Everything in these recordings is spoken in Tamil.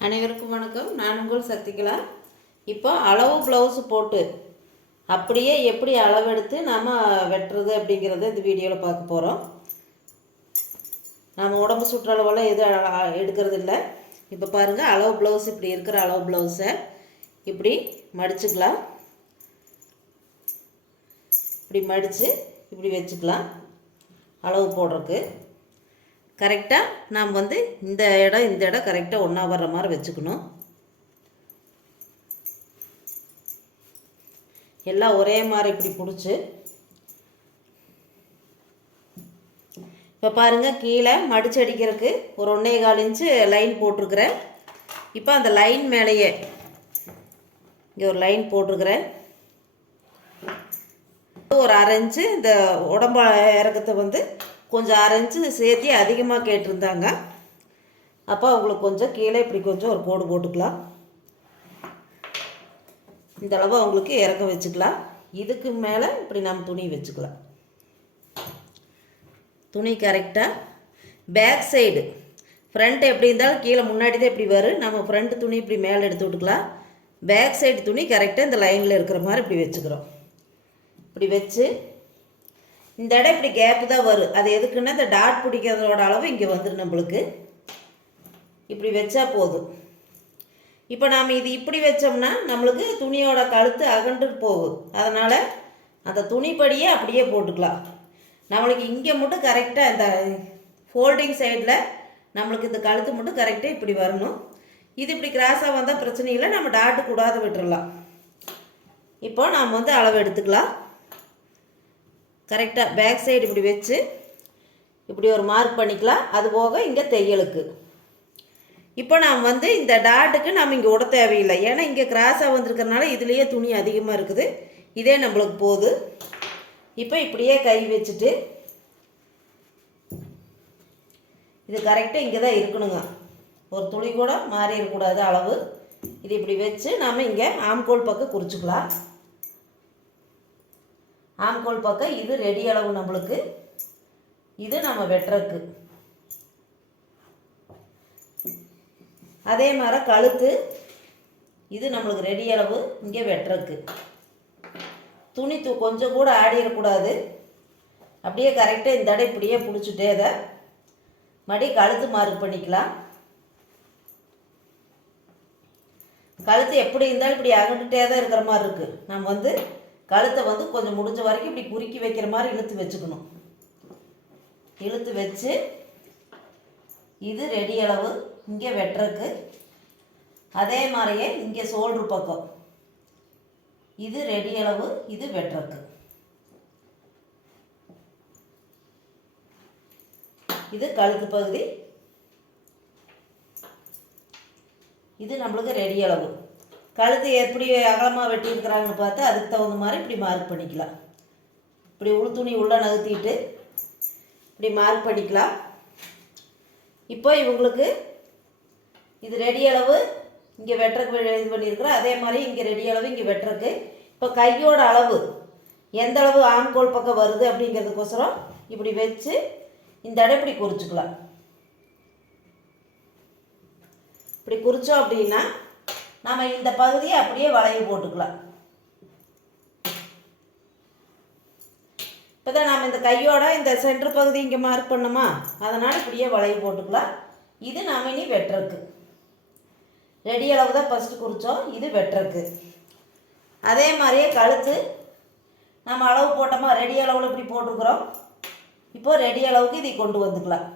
அனைவருக்கும் வணக்கம். நான் உங்கள் சக்திகலா இப்போ அளவு ப்ளவுஸ் போட்டு அப்படியே எப்படி அளவெடுத்து நாம் வெட்டுறது அப்படிங்கிறத இந்த வீடியோவில் பார்க்க போகிறோம் நம்ம உடம்பு சுற்றளவெல்லாம் எதுவும் அ- எடுக்கிறது இல்லை இப்போ பாருங்கள் அளவு ப்ளவுஸ் இப்படி இருக்கிற அளவு ப்ளவுஸை இப்படி மடிச்சுக்கலாம். இப்படி மடித்து இப்படி வச்சுக்கலாம். அளவு போடுறதுக்கு. கரெக்டாக நாம் வந்து இந்த இடம் இந்த இடம் கரெக்டாக ஒன்றா வர்ற மாதிரி வச்சுக்கணும். எல்லாம் ஒரே மாதிரி இப்படி பிடிச்சி. இப்போ பாருங்கள் கீழே மடிச்சு அடிக்கிறதுக்கு ஒரு ஒன்றே கால் இன்ச்சு லைன் போட்டிருக்கிறேன். இப்போ அந்த லைன் மேலேயே இங்கே ஒரு லைன் போட்டிருக்கிறேன். ஒரு அரை இன்ச்சு இந்த உடம்பு இறக்கத்தை வந்து கொஞ்சம் அரை இன்ச்சு சேர்த்தி அதிகமாக கேட்டிருந்தாங்க. அப்போ அவங்களுக்கு கொஞ்சம் கீழே இப்படி கொஞ்சம் ஒரு கோடு போட்டுக்கலாம். இந்த அளவு அவங்களுக்கு இறக்க வச்சுக்கலாம். இதுக்கு மேலே இப்படி நம்ம துணி வச்சுக்கலாம். துணி கரெக்டாக பேக் சைடு. ஃப்ரண்ட் எப்படி இருந்தாலும் கீழே முன்னாடி தான் இப்படி வரும். நம்ம ஃப்ரண்ட் துணி இப்படி மேலே எடுத்து விட்டுக்கலாம். பேக் சைடு துணி கரெக்டாக இந்த லைனில் இருக்கிற மாதிரி இப்படி வச்சுக்கிறோம். இப்படி வச்சு இந்த இடம் இப்படி கேப்பு தான் வரும். அது எதுக்குன்னா இந்த டாட் பிடிக்கிறதோட அளவு இங்கே வந்துடும் நம்மளுக்கு. இப்படி வச்சா போதும். இப்போ நாம் இது இப்படி வச்சோம்னா நம்மளுக்கு துணியோட கழுத்து அகண்டு போகும். அதனால் அந்த துணிப்படியே அப்படியே போட்டுக்கலாம். நம்மளுக்கு இங்கே மட்டும் கரெக்டாக இந்த ஃபோல்டிங் சைடில் நம்மளுக்கு இந்த கழுத்து மட்டும் கரெக்டாக இப்படி வரணும். இது இப்படி கிராஸாக வந்தால் பிரச்சனை இல்லை. நம்ம டாட்டு கூடாது விட்டுறலாம். இப்போ நாம் வந்து அளவு எடுத்துக்கலாம். கரெக்டாக பேக் சைடு இப்படி வச்சு இப்படி ஒரு மார்க் பண்ணிக்கலாம். அது போக இங்கே தையலுக்கு. இப்போ நாம் வந்து இந்த டாட்டுக்கு நம்ம இங்கே விட தேவையில்லை. ஏன்னா இங்கே கிராஸாக வந்திருக்கறனால இதுலேயே துணி அதிகமாக இருக்குது. இதே நம்மளுக்கு போகுது இப்போ இப்படியே கை வச்சுட்டு இது கரெக்டாக இங்கே தான் இருக்கணுங்க. ஒரு துளி கூட மாறிடக்கூடாது அளவு. இது இப்படி வச்சு நாம் இங்கே ஆம்கோல் பக்கம் குறிச்சிக்கலாம். ஆம்கோல் பக்கம் இது ரெடி அளவு நம்மளுக்கு. இது நம்ம வெட்டுறக்கு. அதே மாதிரி கழுத்து. இது நம்மளுக்கு ரெடி அளவு இங்கே வெட்டுறக்கு. துணி தூ கொஞ்சம் கூட ஆடிடக்கூடாது அப்படியே கரெக்டாக இந்த இடம் இப்படியே பிடிச்சிட்டே அதை மறுபடியும் கழுத்து மார்க் பண்ணிக்கலாம். கழுத்து எப்படி இருந்தாலும் இப்படி அகண்டுட்டே தான் இருக்கிற மாதிரி இருக்குது நம்ம வந்து கழுத்தை வந்து கொஞ்சம் முடிஞ்ச வரைக்கும் இப்படி குறுக்கி வைக்கிற மாதிரி இழுத்து வச்சுக்கணும். இழுத்து வச்சு இது ரெடி அளவு இங்கே வெட்டுறக்கு அதே மாதிரியே இங்கே சோல்ட்ரு பக்கம். இது ரெடி அளவு இது வெட்டுறக்கு இது கழுத்து பகுதி. இது நம்மளுக்கு ரெடி அளவு. கழுத்து எப்படி அகலமாக வெட்டியிருக்கிறாங்கன்னு பார்த்து அதுக்கு தகுந்த மாதிரி இப்படி மார்க் பண்ணிக்கலாம். இப்படி உள் துணி உள்ளே நகர்த்திட்டு இப்படி மார்க் பண்ணிக்கலாம். இப்போ இவங்களுக்கு இது ரெடி அளவு இங்கே வெட்டுறக்கு இது பண்ணியிருக்கிறோம். அதே மாதிரி இங்கே ரெடி அளவு இங்கே வெட்டுறக்கு இப்போ கையோட அளவு எந்த அளவு ஆண்கோல் பக்கம் வருது அப்படிங்கிறதுக்கோசரம் இப்படி வச்சு இந்த இடம் இப்படி குறிச்சிக்கலாம். இப்படி குறித்தோம் அப்படின்னா நம்ம இந்த பகுதியை அப்படியே வளைவு போட்டுக்கலாம். இப்போ தான் நம்ம இந்த கையோட இந்த சென்டர் பகுதி இங்கே மார்க் பண்ணோமா? அதனால் இப்படியே வளைவு போட்டுக்கலாம். இது நாம் இனி வெட்டுறக்கு ரெடி அளவு தான் ஃபஸ்ட்டு குறித்தோம் இது வெட்டுறக்கு அதே மாதிரியே கழுத்து. நம்ம அளவு போட்டோமா? ரெடி அளவில் இப்படி போட்டிருக்கிறோம். இப்போது ரெடி அளவுக்கு இதை கொண்டு வந்துக்கலாம்.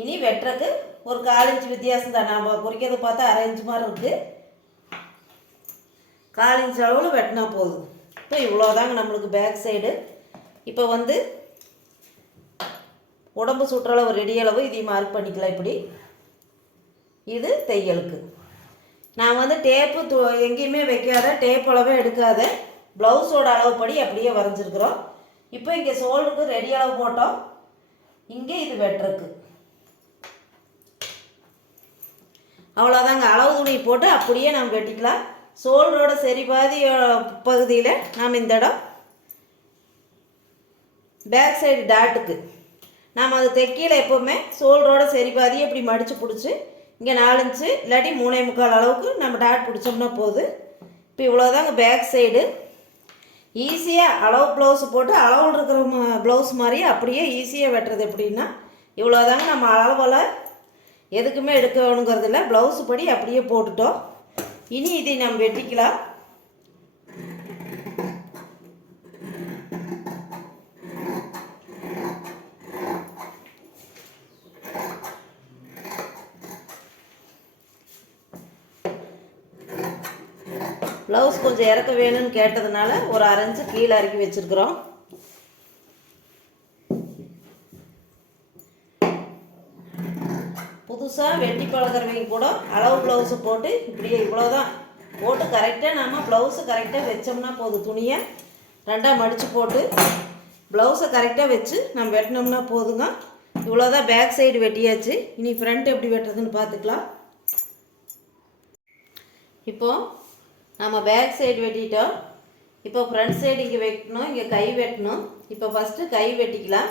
இனி வெட்டுறது ஒரு கால் இன்ச்சு வித்தியாசம் தான். நாம் குறிக்கிறத பார்த்தா அரை இன்ச்சு மாதிரி இருக்குது கால் இன்ச்சு அளவில் வெட்டினா போதும். இப்போ இவ்வளோதாங்க நம்மளுக்கு பேக் சைடு இப்போ வந்து உடம்பு சுற்றளவு ரெடி அளவு இதையும் மார்க் பண்ணிக்கலாம் இப்படி. இது தையலுக்கு. நான் வந்து டேப்பு து எங்கேயுமே வைக்காத டேப் அளவே எடுக்காத ப்ளவுஸோட அளவுப்படி அப்படியே வரைஞ்சிருக்கிறோம். இப்போ இங்கே சோல்டுக்கு ரெடி அளவு போட்டோம். இங்கே இது வெட்டுறக்கு அவ்வளோதாங்க அளவு துணி போட்டு அப்படியே நம்ம வெட்டிக்கலாம். சோல்ரோட சரி பாதி பகுதியில் நாம் இந்த இடம் பேக் சைடு டாட்டுக்கு நாம் அது தைக்கையில் எப்போவுமே சோல்ரோட சரி பாதி இப்படி மடித்து பிடிச்சி இங்கே நாலஞ்சு இல்லாட்டி மூணே முக்கால் அளவுக்கு நம்ம டாட் பிடிச்சோம்னா போதும் இப்போ இவ்வளோதாங்க பேக் சைடு ஈஸியாக அளவு ப்ளவுஸ் போட்டு அளவு இருக்கிற ப்ளவுஸ் மாதிரி அப்படியே ஈஸியாக வெட்டுறது எப்படின்னா இவ்வளோதாங்க நம்ம அளவில் எதுக்குமே எடுக்கணுங்கிறதில்ல. இல்லை ப்ளவுஸ் படி அப்படியே போட்டுட்டோம். இனி இதை நம்ம வெட்டிக்கலாம். ப்ளவுஸ் கொஞ்சம் இறக்க வேணும்னு கேட்டதுனால ஒரு அரைஞ்சு கீழே இறக்கி வச்சுருக்குறோம். புதுசாக வெட்டி பழகிறவங்க கூட அளவு ப்ளவுஸை போட்டு இப்படியே இவ்வளோதான் போட்டு கரெக்டாக நம்ம ப்ளவுஸு கரெக்டாக வச்சோம்னா போதும். துணியை ரெண்டாக மடித்து போட்டு ப்ளவுஸை கரெக்டாக வச்சு நம்ம வெட்டினோம்னா போதுங்க. இவ்வளோதான் பேக் சைடு வெட்டியாச்சு. இனி ஃப்ரண்ட் எப்படி வெட்டுறதுன்னு பார்த்துக்கலாம். இப்போது நம்ம பேக் சைடு வெட்டிட்டோம். இப்போ ஃப்ரண்ட் சைடு இங்கே வெட்டணும் இங்கே கை வெட்டணும். இப்போ ஃபஸ்ட்டு கை வெட்டிக்கலாம்.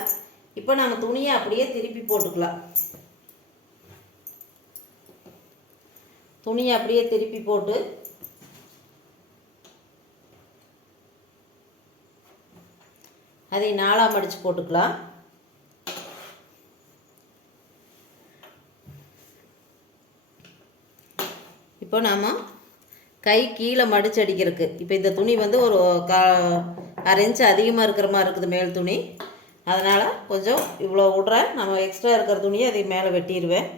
இப்போ நம்ம துணியை அப்படியே திருப்பி போட்டுக்கலாம். துணியை அப்படியே திருப்பி போட்டு அதை நாலாக மடித்து போட்டுக்கலாம். இப்போ நாம் கை கீழே மடிச்சு அடிக்கிறதுக்கு. இப்போ இந்த துணி வந்து ஒரு கா அரை இன்ச்சு அதிகமாக இருக்கிற மாதிரி இருக்குது மேல் துணி. அதனால் கொஞ்சம் இவ்வளோ விட்றேன். நம்ம எக்ஸ்ட்ரா இருக்கிற துணியை அதை மேலே வெட்டிடுவேன்.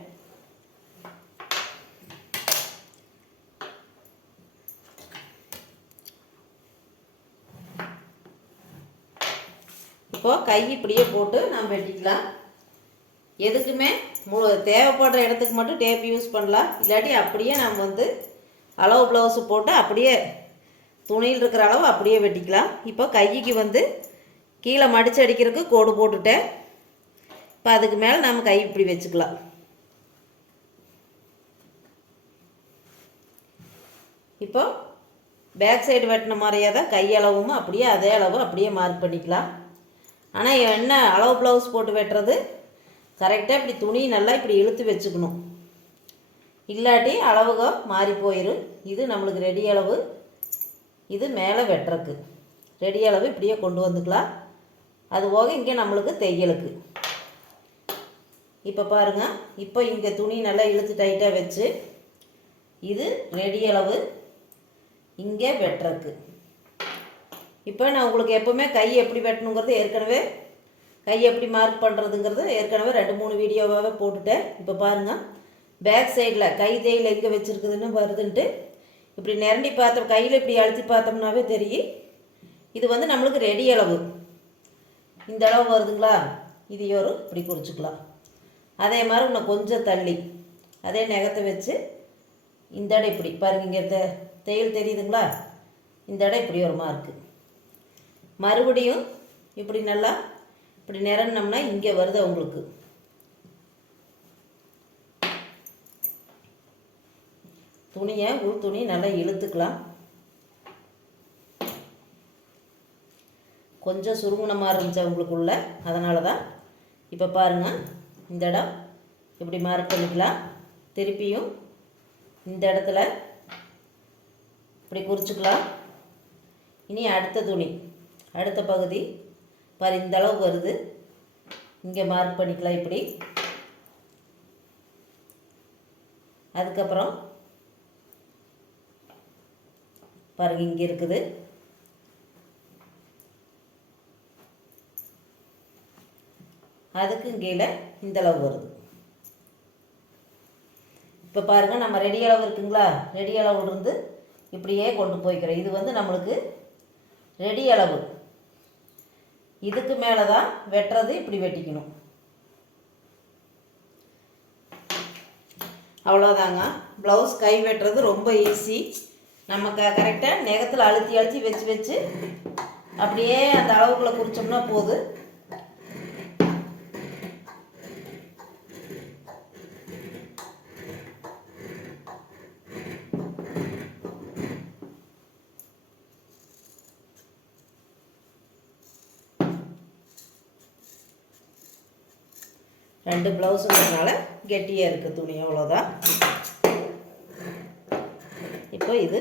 இப்போது கை இப்படியே போட்டு நம்ம வெட்டிக்கலாம். எதுக்குமே மு தேவைப்படுற இடத்துக்கு மட்டும் டேப் யூஸ் பண்ணலாம். இல்லாட்டி அப்படியே நாம் வந்து அளவு ப்ளவுஸு போட்டு அப்படியே துணியில் இருக்கிற அளவு அப்படியே வெட்டிக்கலாம். இப்போ கைக்கு வந்து கீழே மடித்து அடிக்கிறதுக்கு கோடு போட்டுட்டேன். இப்போ அதுக்கு மேலே நம்ம கை இப்படி வச்சுக்கலாம். இப்போ பேக் சைடு வெட்டின மாதிரியே தான் கையளவும் அப்படியே அதே அளவு அப்படியே மார்க் பண்ணிக்கலாம். ஆனால் என்ன அளவு ப்ளவுஸ் போட்டு வெட்டுறது? கரெக்டாக இப்படி துணி நல்லா இப்படி இழுத்து வச்சுக்கணும். இல்லாட்டி அளவுக மாறி போயிடும் இது நம்மளுக்கு ரெடி அளவு. இது மேலே வெட்டுறக்கு. ரெடி அளவு இப்படியே கொண்டு வந்துக்கலாம். அது போக இங்கே நம்மளுக்கு தையலுக்கு. இப்போ பாருங்கள் இப்போ இங்கே துணி நல்லா இழுத்து டைட்டாக வச்சு இது ரெடி அளவு. இங்கே வெட்டுறக்கு. இப்போ நான் உங்களுக்கு எப்போவுமே கை எப்படி வெட்டணுங்கிறது ஏற்கனவே கை எப்படி மார்க் பண்ணுறதுங்கிறது ஏற்கனவே ரெண்டு மூணு வீடியோவாகவே போட்டுட்டேன். இப்போ பாருங்கள் பேக் சைடில் கை தேயில் எங்கே வச்சுருக்குதுன்னு வருதுன்ட்டு. இப்படி நிரண்டி பார்த்தோம் கையில் இப்படி அழுத்தி பார்த்தோம்னாவே தெரியும். இது வந்து நம்மளுக்கு ரெடி அளவு. இந்த அளவு வருதுங்களா? இது ஒரு இப்படி குறிச்சிக்கலாம். அதே மாதிரி இன்னும் கொஞ்சம் தள்ளி. அதே நகத்தை வச்சு இந்த இடம் இப்படி. பாருங்க இங்கே தெ தையல் தெரியுதுங்களா? இந்த இடம் இப்படி ஒரு மார்க்கு மறுபடியும் இப்படி நல்லா இப்படி நிரண்டோம்னா இங்கே வருது உங்களுக்கு. துணியை உள் துணி நல்லா இழுத்துக்கலாம். கொஞ்சம் சுருங்குணமாக இருந்துச்சு உங்களுக்குள்ள? அதனால தான் இப்போ பாருங்கள் இந்த இடம் இப்படி மார்க் பண்ணிக்கலாம். திருப்பியும் இந்த இடத்துல இப்படி குறிச்சிக்கலாம். இனி அடுத்த துணி. அடுத்த பகுதி பாரு இந்த அளவு வருது. இங்கே மார்க் பண்ணிக்கலாம் இப்படி. அதுக்கப்புறம் பாருங்க இங்கே இருக்குது. அதுக்கும் கீழே இந்த அளவு வருது. இப்போ பாருங்கள் நம்ம ரெடி அளவு இருக்குங்களா? ரெடி அளவு இருந்து இப்படியே கொண்டு போய்க்கிறோம். இது வந்து நம்மளுக்கு ரெடி அளவு. இதுக்கு மேலே தான் வெட்டுறது இப்படி வெட்டிக்கணும். அவ்வளோதாங்க ப்ளவுஸ் கை வெட்டுறது ரொம்ப ஈஸி நம்ம க கரெக்டாக நெகத்தில் அழுத்தி அழுத்தி வச்சு வச்சு அப்படியே அந்த அளவுக்குள்ளே குறித்தோம்னா போதும். ரெண்டு ப்ளவுஸுங்கிறதுனால கெட்டியாக இருக்குது துணி அவ்வளோதான் இப்போ இது.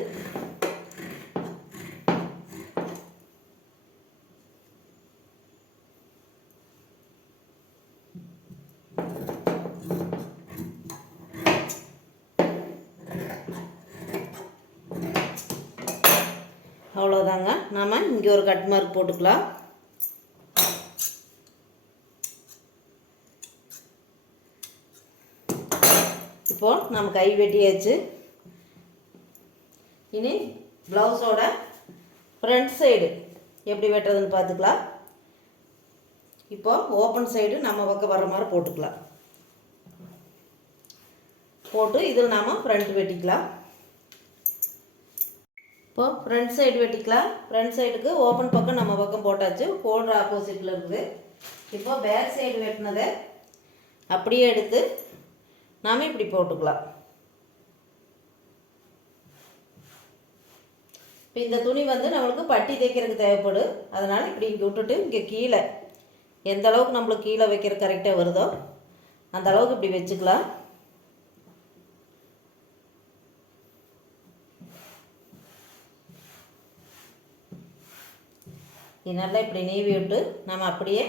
அவ்வளோதாங்க நாம் இங்கே ஒரு கட் மார்க் போட்டுக்கலாம். இப்போ நம்ம கை வெட்டியாச்சு. இனி ப்ளவுஸோட ஃப்ரண்ட் சைடு எப்படி வெட்டுறதுன்னு பார்த்துக்கலாம். இப்போ ஓப்பன் சைடு நம்ம பக்கம் வர மாதிரி போட்டுக்கலாம். போட்டு இதில் நாம் ஃப்ரண்ட் வெட்டிக்கலாம். இப்போ ஃப்ரண்ட் சைடு வெட்டிக்கலாம். ஃப்ரண்ட் சைடுக்கு ஓப்பன் பக்கம் நம்ம பக்கம் போட்டாச்சு. ஃபோல்டர் ஆப்போசிட்டில் இருக்குது. இப்போ பேக் சைடு வெட்டினதை அப்படியே எடுத்து நாம் இப்படி போட்டுக்கலாம். இப்போ இந்த துணி வந்து நம்மளுக்கு பட்டி தைக்கிறதுக்கு தேவைப்படும் அதனால் இப்படி இங்கே விட்டுட்டு இங்கே கீழே. எந்த அளவுக்கு நம்மளுக்கு கீழே வைக்கிற கரெக்டாக வருதோ அந்த அளவுக்கு இப்படி வச்சுக்கலாம். இது நல்லா இப்படி நீவி விட்டு நம்ம அப்படியே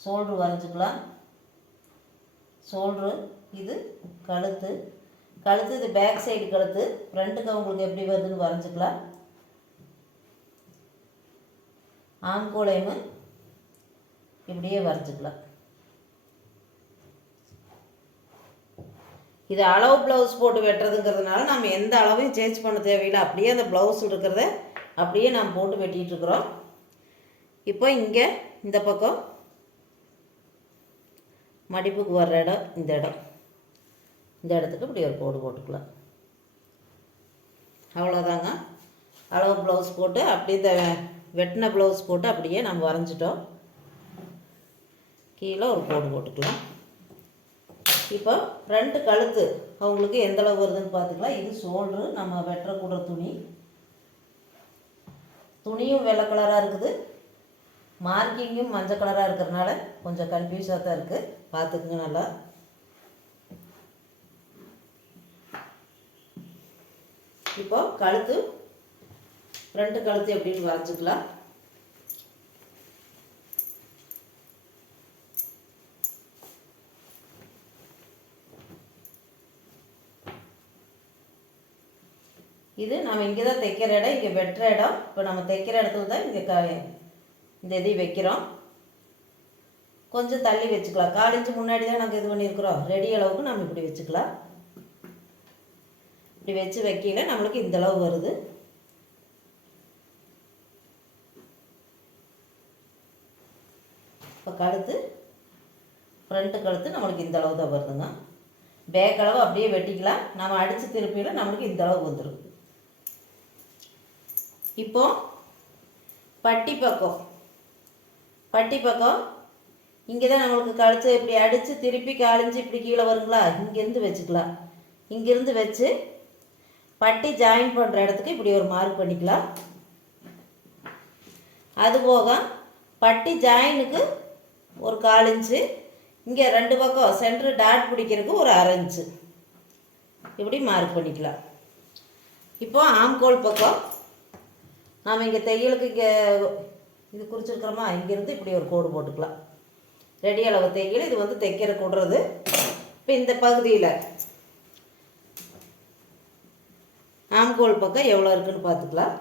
ஷோல்ட்ரு வரைஞ்சிக்கலாம். ஷோல்ட்ரு இது கழுத்து. கழுத்து இது பேக் சைடு கழுத்து. ஃப்ரண்ட்டுக்கு உங்களுக்கு எப்படி வருதுன்னு வரைஞ்சிக்கலாம். ஆண்கோலையும் இப்படியே வரைஞ்சிக்கலாம். இது அளவு ப்ளவுஸ் போட்டு வெட்டுறதுங்கிறதுனால நம்ம எந்த அளவையும் சேஞ்ச் பண்ண தேவையில்லை. அப்படியே அந்த ப்ளவுஸ் இருக்கிறத அப்படியே நாம் போட்டு வெட்டிகிட்டு இருக்கிறோம். இப்போ இங்கே இந்த பக்கம் மடிப்புக்கு வர்ற இடம் இந்த இடம். இந்த இடத்துக்கு இப்படி ஒரு கோடு போட்டுக்கலாம். அவ்வளோதாங்க அளவு ப்ளவுஸ் போட்டு அப்படியே இந்த வெட்டின ப்ளவுஸ் போட்டு அப்படியே நம்ம வரைஞ்சிட்டோம். கீழே ஒரு கோடு போட்டுக்கலாம். இப்போ ரெண்டு கழுத்து. அவங்களுக்கு எந்த அளவு வருதுன்னு பார்த்துக்கலாம். இது ஷோல்ட்ரு நம்ம வெட்டக்கூட துணி. துணியும் வெள்ளை கலராக இருக்குது. மார்க்கிங்கும் மஞ்சள் கலராக இருக்கிறதுனால கொஞ்சம் கன்ஃபியூஸாக தான் இருக்குது பார்த்துக்குங்க நல்லா. இப்போ கழுத்து ஃப்ரண்ட்டு கழுத்து எப்படின்னு வரைச்சிக்கலாம் இது நம்ம இங்கே தான் தைக்கிற இடம் இங்கே வெட்டுற இடம். இப்போ நம்ம தைக்கிற இடத்துல தான் இங்கே க இந்த இதையும் வைக்கிறோம். கொஞ்சம் தள்ளி வச்சுக்கலாம். காலேஜ் முன்னாடி தான் நாங்கள் இது பண்ணியிருக்கிறோம். ரெடி அளவுக்கு நம்ம இப்படி வச்சுக்கலாம். இப்படி வச்சு வைக்கல நம்மளுக்கு இந்த அளவு வருது. இப்போ கழுத்து ஃப்ரண்ட்டு கழுத்து நம்மளுக்கு இந்த அளவு தான் வருதுங்க. பேக் அளவு அப்படியே வெட்டிக்கலாம். நம்ம அடித்து திருப்பியில் நம்மளுக்கு இந்த அளவு வந்துடும் இப்போ பட்டி பக்கம். பட்டி பக்கம். இங்கே தான் நம்மளுக்கு கழுத்து இப்படி அடித்து திருப்பி காலிஞ்சு இப்படி கீழே வருங்களா? இங்கேருந்து வச்சுக்கலாம். இங்கேருந்து வச்சு பட்டி ஜாயின் பண்ணுற இடத்துக்கு இப்படி ஒரு மார்க் பண்ணிக்கலாம். அதுபோக பட்டி ஜாயினுக்கு ஒரு கால் இன்ச்சு இங்கே ரெண்டு பக்கம் சென்ட்ரு டாட் பிடிக்கிறதுக்கு ஒரு அரை இன்ச்சு இப்படி மார்க் பண்ணிக்கலாம். இப்போ ஆம்கோல் பக்கம். நாம் இங்கே தையலுக்கு இங்கே இது குறிச்சிருக்கிறோமா? இங்கேருந்து இப்படி ஒரு கோடு போட்டுக்கலாம். ரெடி அளவு தையல் இது வந்து தைக்கிற கூடுறது இப்போ இந்த பகுதியில் ஆம்கோல் பக்கம் எவ்வளோ இருக்குன்னு பார்த்துக்கலாம்.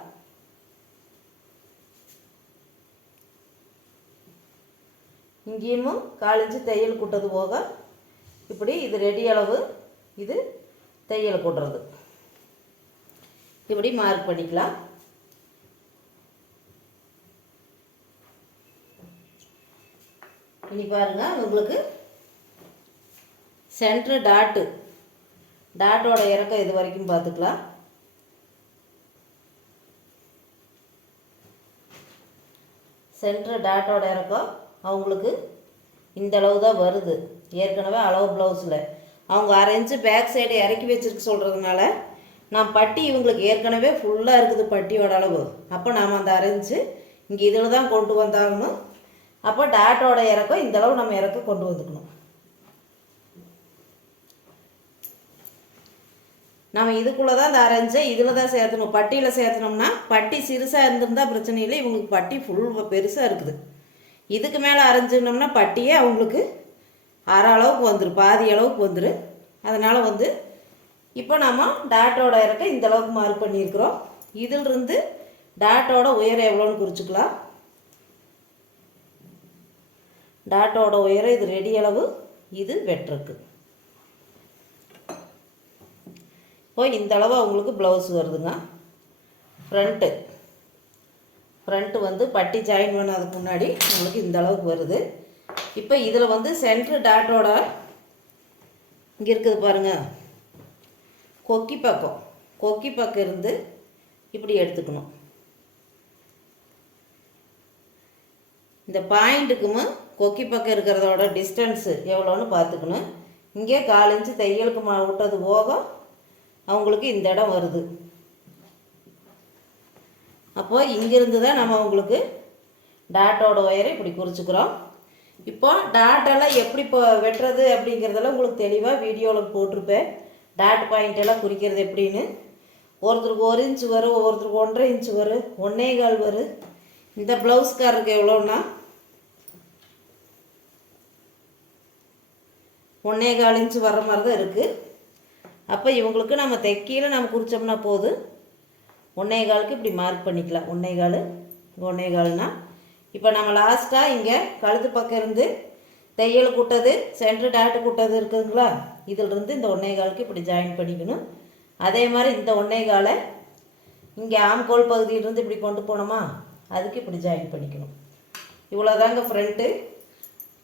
இங்கேயும் காலிஞ்சு தையல் கூட்டது போக இப்படி இது ரெடி அளவு இது தையல் கூட்டுறது. இப்படி மார்க் பண்ணிக்கலாம். இனி பாருங்கள் உங்களுக்கு சென்ட்ரு டாட்டு டாட்டோட இறக்கம் இது வரைக்கும் பார்த்துக்கலாம். சென்ட்ரு டாட்டோட இறக்கம் அவங்களுக்கு இந்த அளவு தான் வருது. ஏற்கனவே அளவு ப்ளவுஸில் அவங்க அரை இன்ச்சு பேக் சைடு இறக்கி வச்சிருக்க சொல்கிறதுனால நான் பட்டி இவங்களுக்கு ஏற்கனவே ஃபுல்லாக இருக்குது பட்டியோட அளவு. அப்போ நாம் அந்த அரைஞ்சு இங்கே இதில் தான் கொண்டு வந்தாகணும். அப்போ டாட்டோட இறக்கம் இந்த அளவு நம்ம இறக்கம் கொண்டு வந்துக்கணும். நம்ம இதுக்குள்ளே தான் இந்த அரைஞ்சு இதில் தான் சேர்த்தணும். பட்டியில் சேர்த்தனோம்னா பட்டி சிறுசாக இருந்திருந்தால் பிரச்சனை இல்லை. இவங்களுக்கு பட்டி ஃபுல் பெருசாக இருக்குது. இதுக்கு மேலே அரைஞ்சினோம்னா பட்டியே அவங்களுக்கு அரை அளவுக்கு வந்துடும் பாதி அளவுக்கு வந்துடும் அதனால் வந்து இப்போ நம்ம டாட்டோட இறக்க இந்த அளவுக்கு மார்க் பண்ணியிருக்கிறோம். இதிலிருந்து டாட்டோட உயரம் எவ்வளோன்னு குறிச்சிக்கலாம். டாட்டோட உயரம் இது ரெடி அளவு இது வெட்டிருக்கு. இப்போ இந்த அளவு அவங்களுக்கு ப்ளவுஸ் வருதுங்க. ஃப்ரண்ட்டு ஃப்ரண்ட்டு வந்து பட்டி ஜாயின் பண்ணதுக்கு முன்னாடி உங்களுக்கு இந்த அளவுக்கு வருது. இப்போ இதில் வந்து சென்ட்ரு டாட்டோட இங்கே இருக்குது பாருங்கள் கொக்கி பக்கம். கொக்கி பக்கம் இருந்து இப்படி எடுத்துக்கணும். இந்த பாயிண்ட்டுக்கும் கொக்கி பக்கம் இருக்கிறதோட டிஸ்டன்ஸு எவ்வளோன்னு பார்த்துக்கணும். இங்கே கால் இன்ச்சு தையலுக்கு மா விட்டது போக அவங்களுக்கு இந்த இடம் வருது. அப்போ இங்கிருந்து தான் நம்ம உங்களுக்கு டாட்டோட ஒயரை இப்படி குறிச்சிக்கிறோம். இப்போ டாட்டெல்லாம் எப்படி இப்போ வெட்டுறது அப்படிங்கிறதெல்லாம் உங்களுக்கு தெளிவாக வீடியோவில் போட்டிருப்பேன். டாட் பாயிண்ட் எல்லாம் குறிக்கிறது எப்படின்னு? ஒருத்தருக்கு ஒரு இன்ச்சு வரும் ஒவ்வொருத்தருக்கு ஒன்றரை இன்ச்சு வரும் ஒன்றே கால் வரும். இந்த ப்ளவுஸ்காரருக்கு எவ்வளோன்னா ஒன்றே கால் இன்ச்சு வர்ற மாதிரி தான் இருக்குது அப்போ இவங்களுக்கு நம்ம தைக்கையில் நம்ம குறித்தோம்னா போதும் ஒன்றே காலுக்கு இப்படி மார்க் பண்ணிக்கலாம். ஒன்றே கால் ஒன்றே இப்போ நம்ம லாஸ்ட்டாக இங்கே கழுத்து பக்கம் இருந்து தையல் கூட்டது சென்ட்ரு டாட்டு கூட்டது இருக்குதுங்களா? இதிலிருந்து இந்த ஒன்றே காலுக்கு இப்படி ஜாயின் பண்ணிக்கணும். அதே மாதிரி இந்த ஒன்றே காலை இங்கே ஆம்கோல் பகுதியிலிருந்து இப்படி கொண்டு போனோமா அதுக்கு இப்படி ஜாயின் பண்ணிக்கணும். இவ்வளோதாங்க ஃப்ரண்ட்டு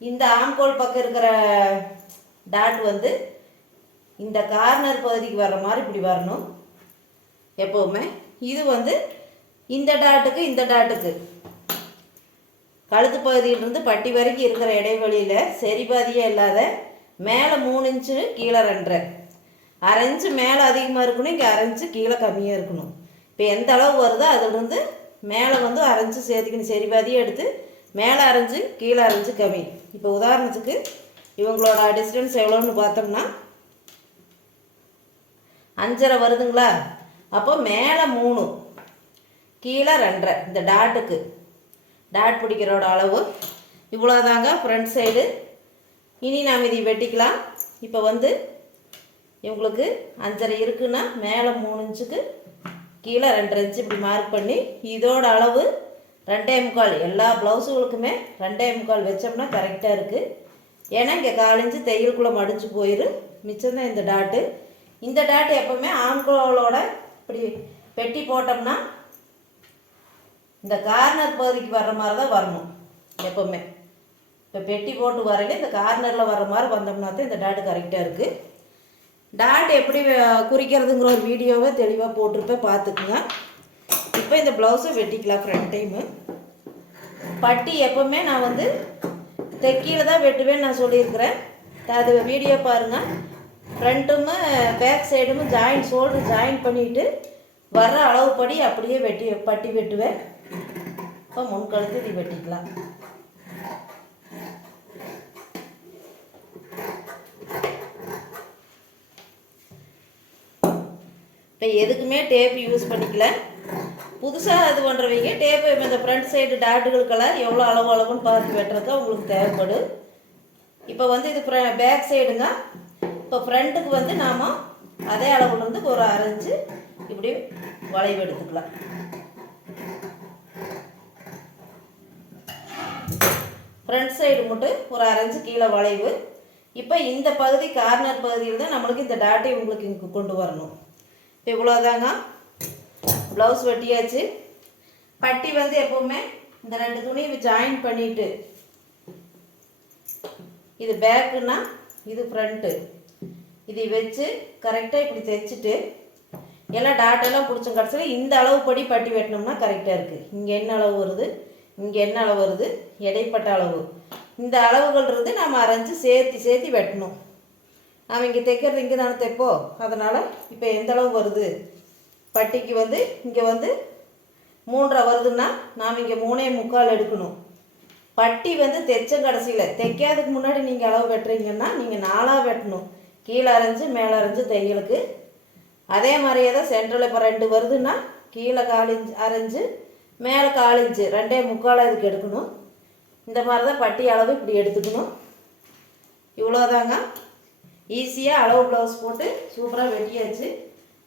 இந்த ஆம்கோல் பக்கம் இருக்கிற டாட் வந்து இந்த கார்னர் பகுதிக்கு வர்ற மாதிரி இப்படி வரணும். எப்போவுமே இது வந்து இந்த டாட்டுக்கு இந்த டாட்டுக்கு கழுத்து பகுதியிலிருந்து பட்டி வரைக்கும் இருக்கிற இடைவெளியில் சரி பாதியே இல்லாத மேலே மூணு இன்ச்சு கீழே ரெண்டரை. அரைஞ்சு மேலே அதிகமாக இருக்கணும் இங்கே அரைஞ்சு கீழே கம்மியாக இருக்கணும். இப்போ எந்த அளவு வருதோ அதுலேருந்து மேலே வந்து அரைஞ்சு சேர்த்துக்கணும் சரி பாதியே எடுத்து மேலே அரைஞ்சு கீழே அரைஞ்சு கம்மி. இப்போ உதாரணத்துக்கு இவங்களோட டிஸ்டன்ஸ் எவ்வளோன்னு பார்த்தோம்னா அஞ்சரை வருதுங்களா? அப்போ மேலே மூணு கீழே ரெண்டரை இந்த டாட்டுக்கு டாட் பிடிக்கிறோட அளவு இவ்வளோதாங்க ஃப்ரண்ட் சைடு இனி நாம் இதை வெட்டிக்கலாம். இப்போ வந்து இவங்களுக்கு அஞ்சரை இருக்குன்னா மேலே மூணு இன்ச்சுக்கு கீழே ரெண்டரை இன்ச்சு இப்படி மார்க் பண்ணி இதோட அளவு ரெண்டே முக்கால். எல்லா ப்ளவுஸுகளுக்குமே ரெண்டே முக்கால் வச்சோம்னா கரெக்டாக இருக்குது ஏன்னா இங்கே காலிஞ்சு தையலுக்குள்ளே மடிச்சு போயிரு. மிச்சம்தான் இந்த டாட்டு. இந்த டாட்டு எப்போவுமே ஆண்களோட இப்படி பெட்டி போட்டோம்னா இந்த கார்னர் பகுதிக்கு வர்ற மாதிரி தான் வரணும் எப்போவுமே. இப்போ பெட்டி போட்டு வரையில இந்த கார்னரில் வர்ற மாதிரி வந்தோம்னா தான் இந்த டாட்டு கரெக்டாக இருக்குது டாட் எப்படி குறிக்கிறதுங்கிற ஒரு வீடியோவை தெளிவாக போட்டிருப்பேன் பார்த்துக்குங்க. இப்போ இந்த ப்ளவுஸை வெட்டிக்கலாம் ஃப்ரண்ட் டைமு பட்டி எப்போவுமே நான் வந்து தெக்கியில் தான் வெட்டுவேன்னு நான் சொல்லியிருக்கிறேன். அது வீடியோ பாருங்கள் ஃப்ரண்ட்டும் பேக் சைடும் ஜாயின் ஷோல்டர் ஜாயின் பண்ணிவிட்டு வர்ற அளவுப்படி அப்படியே வெட்டி பட்டி வெட்டுவேன். இப்போ முன்கழுத்து இது வெட்டிக்கலாம். இப்போ எதுக்குமே டேப் யூஸ் பண்ணிக்கல. புதுசாக இது பண்ணுறவங்க டேப்பு இந்த ஃப்ரண்ட் சைடு டாட்டுகளுக்கெல்லாம் எவ்வளோ அளவு அளவுன்னு பார்த்து வெட்டுறதுக்கு உங்களுக்கு தேவைப்படும் இப்போ வந்து இது பேக் சைடுங்க இப்போ ஃப்ரண்ட்டுக்கு வந்து நாம் அதே அளவுலேருந்து ஒரு அரைஞ்சு இப்படி வளைவு எடுத்துக்கலாம். ஃப்ரண்ட் சைடு மட்டும் ஒரு அரைஞ்சு கீழே வளைவு. இப்போ இந்த பகுதி கார்னர் பகுதியில் தான் நம்மளுக்கு இந்த டாட்டை உங்களுக்கு இங்கே கொண்டு வரணும். இப்போ இவ்வளோதாங்க ப்ளவுஸ் வெட்டியாச்சு. பட்டி வந்து எப்போவுமே இந்த ரெண்டு துணியை ஜாயின் பண்ணிட்டு இது பேக்குன்னா இது ஃப்ரண்ட்டு இதை வச்சு கரெக்டாக இப்படி தைச்சிட்டு எல்லாம் டாட்டெல்லாம் பிடிச்ச கடைசியில் இந்த அளவு படி பட்டி வெட்டினோம்னா கரெக்டாக இருக்குது இங்கே என்ன அளவு வருது? இங்கே என்ன அளவு வருது? இடைப்பட்ட அளவு. இந்த அளவுகள் இருந்து நம்ம அரைஞ்சு சேர்த்து சேர்த்து வெட்டணும். நாம் இங்கே தைக்கிறது இங்கே தானே தைப்போம். அதனால் இப்போ எந்த அளவு வருது? பட்டிக்கு வந்து இங்கே வந்து மூன்றரை வருதுன்னா நாம் இங்கே மூணே முக்கால் எடுக்கணும். பட்டி வந்து தைச்ச கடைசியில். தைக்காததுக்கு முன்னாடி நீங்கள் அளவு வெட்டுறீங்கன்னா நீங்கள் நாலாக வெட்டணும். கீழே அரைஞ்சு மேலே அரைஞ்சு தையலுக்கு. அதே மாதிரியே தான் சென்ட்ரல் இப்போ ரெண்டு வருதுன்னா கீழே காலிஞ்சு அரைஞ்சு மேலே காலிஞ்சு ரெண்டே முக்கால் இதுக்கு எடுக்கணும். இந்த மாதிரி தான் பட்டி அளவு இப்படி எடுத்துக்கணும். இவ்வளோதாங்க ஈஸியாக அளவு ப்ளவுஸ் போட்டு சூப்பராக வெட்டியாச்சு.